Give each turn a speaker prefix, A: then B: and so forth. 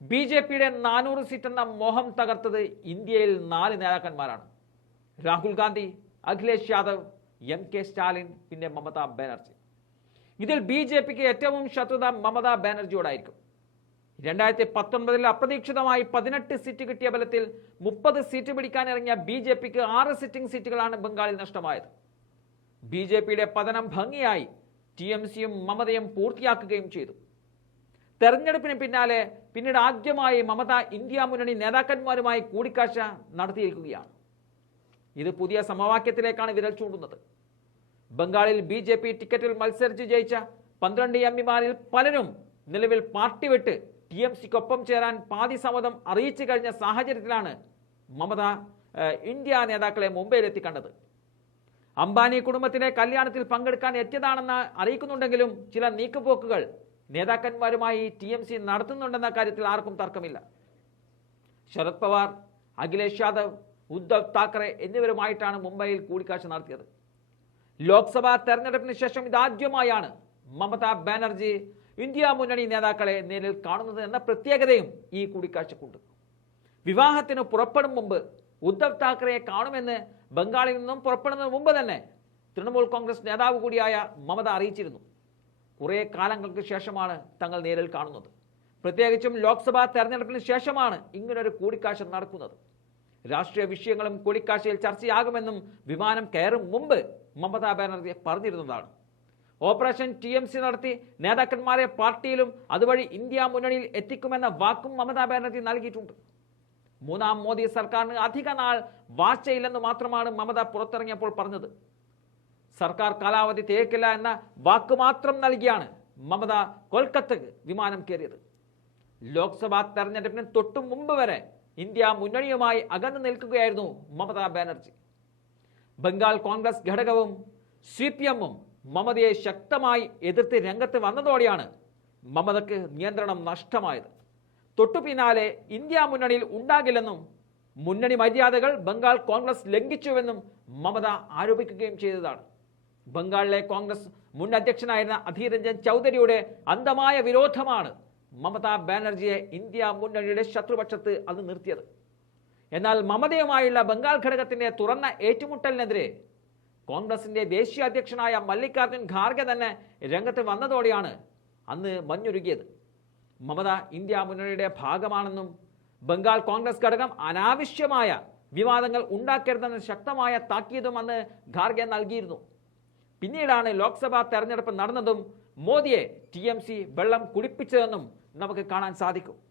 A: B J പിയുടെ നാനൂറ് seat എന്ന മോഹം തകർത്തത് ഇന്ത്യയിൽ നാല് നേതാക്കന്മാരാണ്. രാഹുൽ ഗാന്ധി അഖിലേഷ് യാദവ് എം കെ സ്റ്റാലിൻ പിന്നെ മമതാ ബാനർജി. ഇതിൽ ബി ജെ പിക്ക് ഏറ്റവും ശത്രുത മമതാ ബാനർജിയോടായിരിക്കും. രണ്ടായിരത്തി പത്തൊൻപതിൽ അപ്രതീക്ഷിതമായി പതിനെട്ട് സീറ്റ് കിട്ടിയ ബലത്തിൽ മുപ്പത് സീറ്റ് പിടിക്കാൻ ഇറങ്ങിയ ബി ജെ പിക്ക് ആറ് സിറ്റിംഗ് സീറ്റുകളാണ് ബംഗാളിൽ നഷ്ടമായത്. ബി ജെ പിയുടെ പതനം ഭംഗിയായി ടി എം സിയും മമതയും പൂർത്തിയാക്കുകയും ചെയ്തു. തെരഞ്ഞെടുപ്പിന് പിന്നാലെ പിന്നീട് ആദ്യമായി മമത ഇന്ത്യ മുന്നണി നേതാക്കന്മാരുമായി കൂടിക്കാഴ്ച നടത്തിയിരിക്കുകയാണ്. ഇത് പുതിയ സമവാക്യത്തിലേക്കാണ് വിരൽ ചൂണ്ടുന്നത്. ബംഗാളിൽ ബി ജെ പി ടിക്കറ്റിൽ മത്സരിച്ച് ജയിച്ച പന്ത്രണ്ട് എം പിമാരിൽ പലരും നിലവിൽ പാർട്ടി വിട്ട് ടി എം സിക്കൊപ്പം ചേരാൻ പാതി സമ്മതം അറിയിച്ചു കഴിഞ്ഞ സാഹചര്യത്തിലാണ് മമത ഇന്ത്യ നേതാക്കളെ മുംബൈയിലെത്തി കണ്ടത്. അംബാനി കുടുംബത്തിലെ കല്യാണത്തിൽ പങ്കെടുക്കാൻ എത്തിയതാണെന്ന് അറിയിക്കുന്നുണ്ടെങ്കിലും ചില നീക്കുപോക്കുകൾ നേതാക്കന്മാരുമായി ടി എം സി നടത്തുന്നുണ്ടെന്ന കാര്യത്തിൽ ആർക്കും തർക്കമില്ല. ശരത് പവാർ അഖിലേഷ് യാദവ് ഉദ്ധവ് താക്കറെ എന്നിവരുമായിട്ടാണ് മുംബൈയിൽ കൂടിക്കാഴ്ച നടത്തിയത്. ലോക്സഭാ തെരഞ്ഞെടുപ്പിന് ശേഷം ഇതാദ്യമായാണ് മമതാ ബാനർജി ഇന്ത്യ മുന്നണി നേതാക്കളെ നേരിൽ കാണുന്നത് എന്ന പ്രത്യേകതയും ഈ കൂടിക്കാഴ്ചക്കുണ്ട്. വിവാഹത്തിന് പുറപ്പെടും മുമ്പ് ഉദ്ധവ് താക്കറെയെ കാണുമെന്ന് ബംഗാളിൽ നിന്നും പുറപ്പെടുന്നതിന് മുമ്പ് തന്നെ തൃണമൂൽ കോൺഗ്രസ് നേതാവ് കൂടിയായ മമത അറിയിച്ചിരുന്നു. കുറേ കാലങ്ങൾക്ക് ശേഷമാണ് തങ്ങൾ നേരിൽ കാണുന്നത്. പ്രത്യേകിച്ചും ലോക്സഭാ തെരഞ്ഞെടുപ്പിന് ശേഷമാണ് ഇങ്ങനൊരു കൂടിക്കാഴ്ച നടക്കുന്നത്. രാഷ്ട്രീയ വിഷയങ്ങളും കൂടിക്കാഴ്ചയിൽ ചർച്ചയാകുമെന്നും വിമാനം കയറും മുമ്പ് മമതാ ബാനർജി പറഞ്ഞിരുന്നതാണ്. ഓപ്പറേഷൻ ടി എം സി നടത്തി നേതാക്കന്മാരെ പാർട്ടിയിലും അതുവഴി ഇന്ത്യ മുന്നണിയിൽ എത്തിക്കുമെന്ന വാക്കും മമതാ ബാനർജി നൽകിയിട്ടുണ്ട്. മൂന്നാം മോദി സർക്കാരിന് അധിക നാൾ വാഴ്ചയില്ലെന്ന് മാത്രമാണ് മമത പുറത്തിറങ്ങിയപ്പോൾ പറഞ്ഞത്. സർക്കാർ കാലാവധി തേക്കില്ല എന്ന വാക്ക് മാത്രം നൽകിയാണ് മമത കൊൽക്കത്തക്ക് വിമാനം കയറിയത്. ലോക്സഭാ തെരഞ്ഞെടുപ്പിന് തൊട്ടു മുമ്പ് വരെ ഇന്ത്യ മുന്നണിയുമായി അകന്നു നിൽക്കുകയായിരുന്നു മമതാ ബാനർജി. ബംഗാൾ കോൺഗ്രസ് ഘടകവും സി പി എമ്മും മമതയെ ശക്തമായി എതിർത്ത് രംഗത്ത് വന്നതോടെയാണ് മമതയ്ക്ക് നിയന്ത്രണം നഷ്ടമായത്. തൊട്ടു പിന്നാലെ ഇന്ത്യ മുന്നണിയിൽ ഉണ്ടാകില്ലെന്നും മുന്നണി മര്യാദകൾ ബംഗാൾ കോൺഗ്രസ് ലംഘിച്ചുവെന്നും മമത ആരോപിക്കുകയും ചെയ്തതാണ്. ബംഗാളിലെ കോൺഗ്രസ് മുൻ അധ്യക്ഷനായിരുന്ന അധീർ രഞ്ജൻ ചൗധരിയുടെ അന്ധമായ വിരോധമാണ് മമതാ ബാനർജിയെ ഇന്ത്യ മുന്നണിയുടെ ശത്രുപക്ഷത്ത് അത് നിർത്തിയത്. എന്നാൽ മമതയുമായുള്ള ബംഗാൾ ഘടകത്തിന്റെ തുറന്ന ഏറ്റുമുട്ടലിനെതിരെ കോൺഗ്രസിന്റെ ദേശീയ അധ്യക്ഷനായ മല്ലികാർജുൻ ഖാർഗെ തന്നെ രംഗത്ത് വന്നതോടെയാണ് അന്ന് മഞ്ഞുരുകിയത്. മമത ഇന്ത്യ മുന്നണിയുടെ ഭാഗമാണെന്നും ബംഗാൾ കോൺഗ്രസ് ഘടകം അനാവശ്യമായ വിവാദങ്ങൾ ഉണ്ടാക്കരുതെന്ന ശക്തമായ താക്കീതും അന്ന് ഖാർഗെ നൽകിയിരുന്നു. പിന്നീടാണ് ലോക്സഭാ തെരഞ്ഞെടുപ്പ് നടന്നതും മോദിയെ ടി എം സി വെള്ളം കുടിപ്പിച്ചതെന്നും നമുക്ക് കാണാൻ സാധിക്കും.